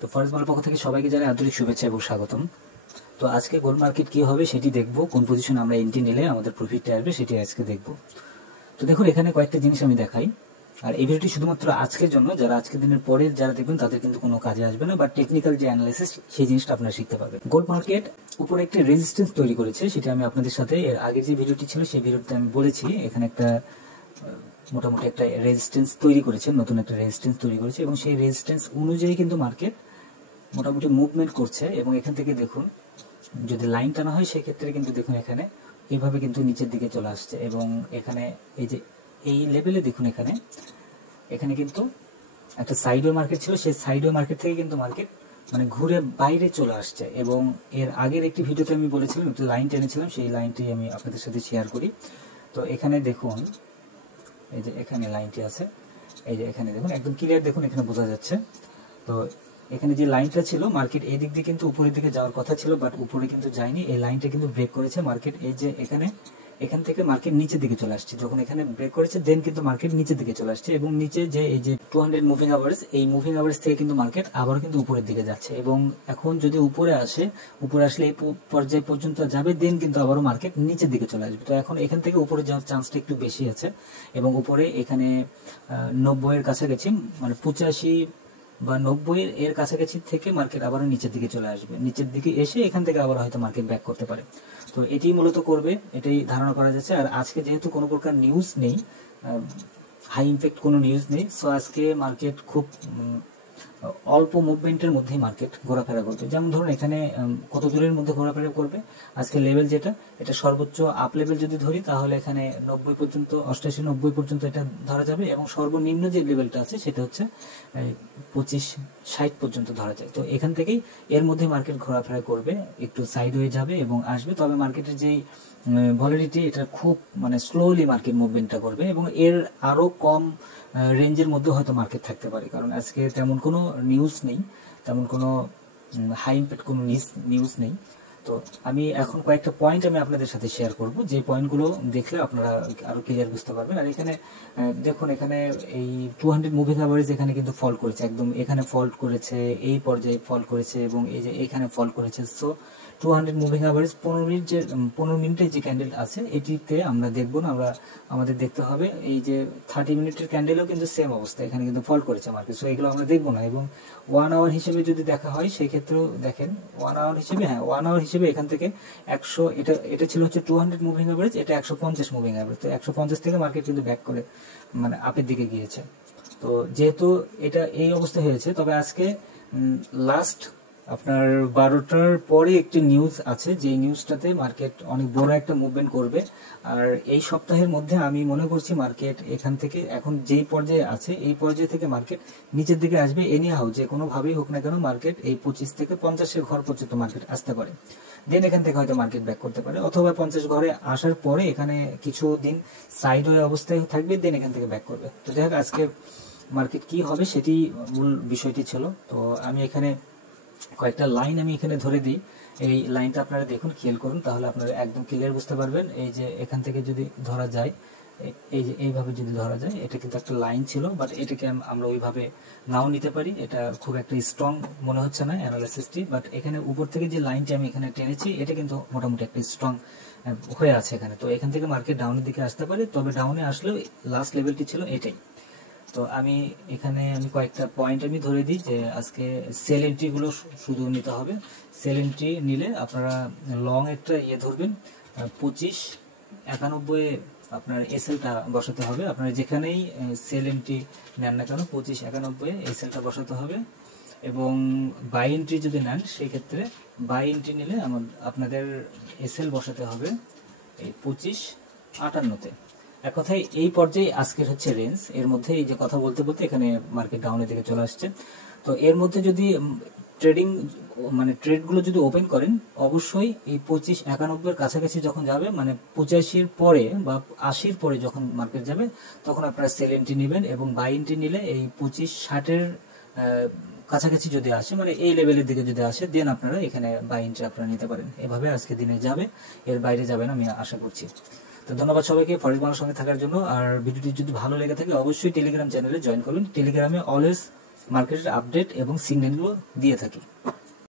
তো ফরেস্ট বাংলার পক্ষ থেকে সবাইকে জানাই আন্তরিক শুভেচ্ছা এবং স্বাগতম। তো আজকে গোল্ড মার্কেট কি হবে সেটি দেখবো, কোন পজিশন আমরা এন্ট্রি নিলে আমাদের প্রফিটটা আসবে সেটি আজকে দেখবো। তো দেখুন এখানে কয়েকটা জিনিস আমি দেখাই, আর এই ভিডিওটি শুধুমাত্র আজকের জন্য, যারা আজকের দিনের পরে যারা দেখবেন তাদের কিন্তু কোনো কাজে আসবে না, বাট টেকনিক্যাল যে অ্যানালাইসিস সেই জিনিসটা আপনারা শিখতে পারবেন। গোল্ড মার্কেট উপরে একটি রেজিস্ট্যান্স তৈরি করেছে, সেটা আমি আপনাদের সাথে এর আগের যে ভিডিওটি ছিল সেই ভিডিওতে আমি বলেছি। এখানে একটা মোটামুটি একটা রেজিস্ট্যান্স তৈরি করেছে, নতুন একটা রেজিস্ট্যান্স তৈরি করেছে এবং সেই রেজিস্ট্যান্স অনুযায়ী কিন্তু মার্কেট মোটামুটি মুভমেন্ট করছে। এবং এখান থেকে দেখুন যদি লাইন টানা হয় সেক্ষেত্রে কিন্তু দেখুন এখানে এইভাবে কিন্তু নিচের দিকে চলে আসছে এবং এখানে এই যে এই লেভেলে দেখুন এখানে এখানে কিন্তু একটা সাইডওয়ে মার্কেট ছিল, সেই সাইডওয়ে মার্কেট থেকে কিন্তু মার্কেট মানে ঘুরে বাইরে চলে আসছে। এবং এর আগের একটি ভিডিওতে আমি বলেছিলাম, একটু লাইন টেনেছিলাম, সেই লাইনটি আমি আপনাদের সাথে শেয়ার করি। তো এখানে দেখুন এই যে এখানে লাইনটি আছে, এই যে এখানে দেখুন একদম ক্লিয়ার, দেখুন এখানে বোঝা যাচ্ছে। তো এখানে যে লাইনটা ছিল মার্কেট এই দিক দিয়ে কিন্তু উপরের দিকে যাওয়ার কথা ছিল, বাট উপরে কিন্তু যায়নি। এই লাইনটা কিন্তু ব্রেক করেছে মার্কেট, এই যে এখান থেকে মার্কেট নিচের দিকে চলে আসছে। যখন এখানে ব্রেক করেছে দেন কিন্তু মার্কেট নিচের দিকে চলে আসছে এবং নিচে যে এই যে 200 মুভিং অ্যাভারেজ, এই মুভিং অ্যাভারেজ থেকে কিন্তু মার্কেট আবার কিন্তু উপরের দিকে যাচ্ছে। এবং এখন যদি উপরে আসলে এই পর্যায় পর্যন্ত যাবে, দেন কিন্তু আবারও মার্কেট নিচের দিকে চলে আসবে। তো এখন এখান থেকে উপরে যাওয়ার চান্সটা একটু বেশি আছে এবং উপরে এখানে 90 এর কাছাকাছি, মানে 85 বা 90 এর কাছাকাছি থেকে মার্কেট আবারও নিচের দিকে চলে আসবে। নিচের দিকে এসে এখান থেকে আবার হয়তো মার্কেট ব্যাক করতে পারে। তো এটি মূলত করবে, এটাই ধারণা করা যাচ্ছে। আর আজকে যেহেতু কোনো প্রকার নিউজ নেই, হাই ইম্প্যাক্ট কোনো নিউজ নেই, সো আজকে মার্কেট খুব অল্প মুভমেন্টের মধ্যেই মার্কেট ঘোরাফেরা করবে। যেমন ধরুন এখানে কত দূরের মধ্যে ঘোরাফেরা করবে, আজকে লেভেল যেটা, এটা সর্বোচ্চ আপ লেভেল যদি ধরি তাহলে এখানে 90 পর্যন্ত, 88-90 পর্যন্ত এটা ধরা যাবে এবং সর্বনিম্ন যে লেভেলটা আছে সেটা হচ্ছে 25-60 পর্যন্ত ধরা যায়। তো এখান থেকেই এর মধ্যে মার্কেট ঘোরাফেরা করবে, একটু সাইড হয়ে যাবে এবং আসবে। তবে মার্কেটের যেই ভলিডিটি, এটা খুব মানে স্লোলি মার্কেট মুভমেন্টটা করবে এবং এর আরো কম রেঞ্জের মধ্যে হয়তো মার্কেট থাকতে পারে, কারণ আজকে তেমন কোনো নিউজ নেই, তেমন কোনো হাই ইম্প্যাক্ট কোনো নিউজ নেই। তো আমি এখন কয়েকটা পয়েন্ট আমি আপনাদের সাথে শেয়ার করব, যে পয়েন্টগুলো দেখলে আপনারা আরো ক্লিয়ার বুঝতে পারবেন। আর এখানে দেখুন এখানে এই 200 মুভিং অ্যাভারেজ এখানে কিন্তু ফল করেছে, একদম এখানে ফল্ট করেছে, এই পর্যায়ে ফল করেছে এবং এই যে এখানে ফল করেছে। সো 200 মুভিং অ্যাভারেজ 15 মিনিটের যে ক্যান্ডেল আছে এটিতে আমরা দেখবো না, আমাদের দেখতে হবে এই যে 30 মিনিটের ক্যান্ডেলও কিন্তু সেম অবস্থা, এখানে কিন্তু ফল করেছে মার্কেট। সো এগুলো আমরা দেখবো না। এবং 1 আওয়ার হিসেবে যদি দেখা হয় সেই ক্ষেত্রেও দেখেন 1 আওয়ার হিসেবে, 1 আওয়ার হিসেবে এখান থেকে 100, এটা ছিল হচ্ছে 200 মুভিং অ্যাভারেজ, এটা 150 মুভিং অ্যাভারেজ। তো 150 থেকে মার্কেট কিন্তু ব্যাক করে মানে আপের দিকে গিয়েছে। তো যেহেতু এটা এই অবস্থা হয়েছে, তবে আজকে লাস্ট আপনার 12টার পরে একটি নিউজ আছে, যে নিউজটাতে মার্কেট অনেক বড় একটা মুভমেন্ট করবে। আর এই সপ্তাহের মধ্যে আমি মনে করছি মার্কেট এখান থেকে এখন যেই পর্যায়ে আছে এই পর্যায়ে থেকে মার্কেট নিচের দিকে আসবে। এনি হাউ যে কোনোভাবেই হোক না কেন মার্কেট এই 25 থেকে 50-এর ঘর পর্যন্ত মার্কেট আসতে পারে, দেন এখান থেকে হয়তো মার্কেট ব্যাক করতে পারে, অথবা 50 ঘরে আসার পরে এখানে কিছুদিন সাইড ওয়ে অবস্থায় থাকবে, দেন এখান থেকে ব্যাক করবে। তো যাই হোক আজকে মার্কেট কি হবে সেটি মূল বিষয়টি ছিল। তো আমি এখানে কয়েকটা লাইন আমি এখানে ধরে দিই, এই লাইনটা আপনারা দেখুন, খেয়াল করুন, তাহলে আপনারা একদম ক্লিয়ার বুঝতে পারবেন। এই যে এখান থেকে যদি ধরা যায়, এই যে এইভাবে যদি ধরা যায়, এটা কিন্তু একটা লাইন ছিল, বাট এটাকে আমরা ওইভাবে নাও নিতে পারি, এটা খুব একটা স্ট্রং মনে হচ্ছে না অ্যানালাইসিসটি। বাট এখানে উপর থেকে যে লাইনটি আমি এখানে টেনেছি এটা কিন্তু মোটামুটি একটা স্ট্রং হয়ে আছে এখানে। তো এখান থেকে মার্কেট ডাউনের দিকে আসতে পারে, তবে ডাউনে আসলেও লাস্ট লেভেলটি ছিল এটাই। তো আমি এখানে কয়েকটা পয়েন্ট আমি ধরে দিই, যে আজকে সেল এন্ট্রি গুলো শুধু নিতে হবে। সেল এন্ট্রি নিলে আপনারা লং একটা ধরবেন, 25-91 আপনার এসএলটা বসাতে হবে। আপনারা যেখানেই সেল এন্ট্রি নেন না কেন 25-91 এসএলটা বসাতে হবে। এবং বাই এন্ট্রি যদি নেন সেই ক্ষেত্রে বাই এন্ট্রি নিলে আপনাদের এসএল বসাতে হবে এই 25-58-তে। এক কথায় এই পর্যায়ে আজকের হচ্ছে রেঞ্জ, এর মধ্যে এই যে কথা বলতে বলতে এখানে মার্কেট ডাউনের দিকে চলে আসছে। তো এর মধ্যে যদি ট্রেডগুলো যদি ওপেন করেন, অবশ্যই এই 25-91 এর কাছাকাছি যখন যাবে, মানে 85-র পরে বা 80-র পরে যখন মার্কেট যাবে, তখন আপনারা সেল এন্ট্রি নেবেন। এবং বাই এন্ট্রি নিলে এই 25-60-এর কাছাকাছি যদি আসে, মানে এই লেভেলের দিকে যদি আসে, দেন আপনারা এখানে বাই এন্ট্রি আপনারা নিতে পারেন। এভাবে আজকে দিনে যাবে, এর বাইরে যাবে না আমি আশা করছি। তো ধন্যবাদ সবাইকে ফরেক্স বাংলার সঙ্গে থাকার জন্য। আর ভিডিওটি যদি ভালো লেগে থাকে অবশ্যই টেলিগ্রাম চ্যানেলে জয়েন করুন। টেলিগ্রামে অলওয়েজ মার্কেটের আপডেট এবং সিগন্যালগুলো দিয়ে থাকি।